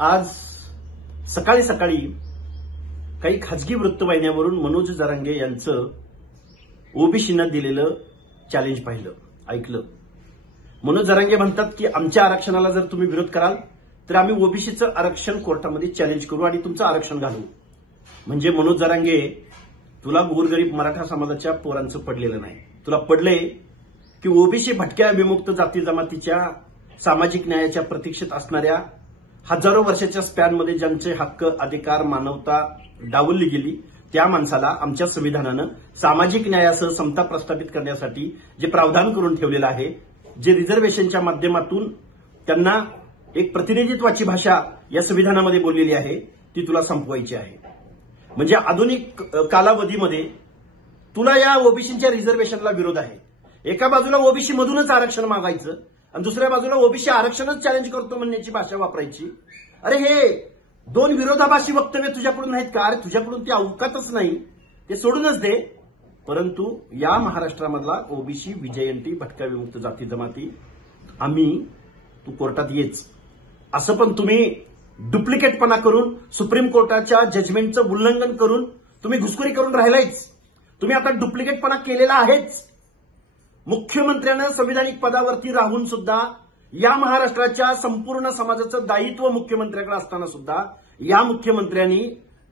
आज सकाळी सकाळी काही खाजगी वृत्तवाहिन्यांवरून मनोज जरांगे यांचं ओबीसींना दिलेलं चॅलेंज पाहिलं, ऐकलं. मनोज जरांगे म्हणतात की आमच्या आरक्षणाला जर तुम्ही विरोध कराल तर आम्ही ओबीसीचं आरक्षण कोर्टामध्ये चॅलेंज करू आणि तुमचं आरक्षण घालू. म्हणजे मनोज जरांगे, तुला गोरगरीब मराठा समाजाच्या पोरांचं पडलेलं नाही. तुला पडले की ओबीसी भटक्या विमुक्त जाती जमातीच्या सामाजिक न्यायाच्या प्रतीक्षेत असणाऱ्या हजारो वर्षाच्या स्पॅनमध्ये ज्यांचे हक्क, अधिकार, मानवता डावलली गेली त्या माणसाला आमच्या संविधानानं सामाजिक न्यायासह समता प्रस्थापित करण्यासाठी जे प्रावधान करून ठेवलेलं आहे, जे रिझर्वेशनच्या माध्यमातून त्यांना एक प्रतिनिधित्वाची भाषा या संविधानामध्ये बोललेली आहे, ती तुला संपवायची आहे. म्हणजे आधुनिक कालावधीमध्ये तुला या ओबीसीच्या रिझर्वेशनला विरोध आहे. एका बाजूला ओबीसी मधूनच आरक्षण मागायचं आणि दुसऱ्या बाजूला ओबीसी आरक्षणच चॅलेंज करतो म्हणण्याची भाषा वापरायची. अरे हे दोन विरोधाभासी वक्तव्य तुझ्याकडून नाहीत का? अरे तुझ्याकडून ते अवकातच नाही, ते सोडूनच दे. परंतु या महाराष्ट्रामधला ओबीसी, विजयंती, भटक्या विमुक्त जाती जमाती तू कोर्टात येच. असं पण तुम्ही डुप्लिकेटपणा करून सुप्रीम कोर्टाच्या जजमेंटचं उल्लंघन करून तुम्ही घुसखोरी करून राहिलायच. तुम्ही आता डुप्लिकेटपणा केलेला आहेच. मुख्यमंत्र्यानं संविधानिक पदावरती राहून सुद्धा या महाराष्ट्राच्या संपूर्ण समाजाचं दायित्व मुख्यमंत्र्याकडे असताना सुद्धा या मुख्यमंत्र्यांनी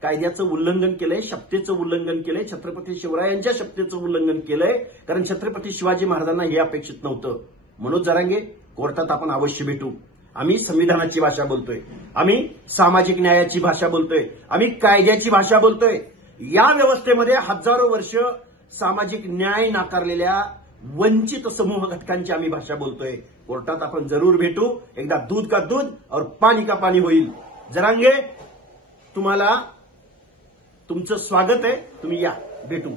कायद्याचं उल्लंघन केलंय, शपथेचं उल्लंघन केलंय, छत्रपती शिवरायांच्या शपथेचं उल्लंघन केलंय. कारण छत्रपती शिवाजी महाराजांना हे अपेक्षित नव्हतं. मनोज जरांगे, कोर्टात आपण अवश्य भेटू. आम्ही संविधानाची भाषा बोलतोय, आम्ही सामाजिक न्यायाची भाषा बोलतोय, आम्ही कायद्याची भाषा बोलतोय. या व्यवस्थेमध्ये हजारो वर्ष सामाजिक न्याय नाकारलेल्या वंचित समूह घटकांची आम्ही भाषा बोलतोय. कोर्टात आपण जरूर भेटू. एकदा दूध का दूध और पाणी का पाणी होईल. जरांगे, तुम्हाला तुमचं स्वागत आहे. तुम्ही या, भेटू.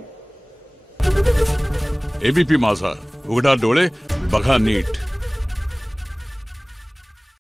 एबीपी माझा, उघडा डोळे बघा नीट.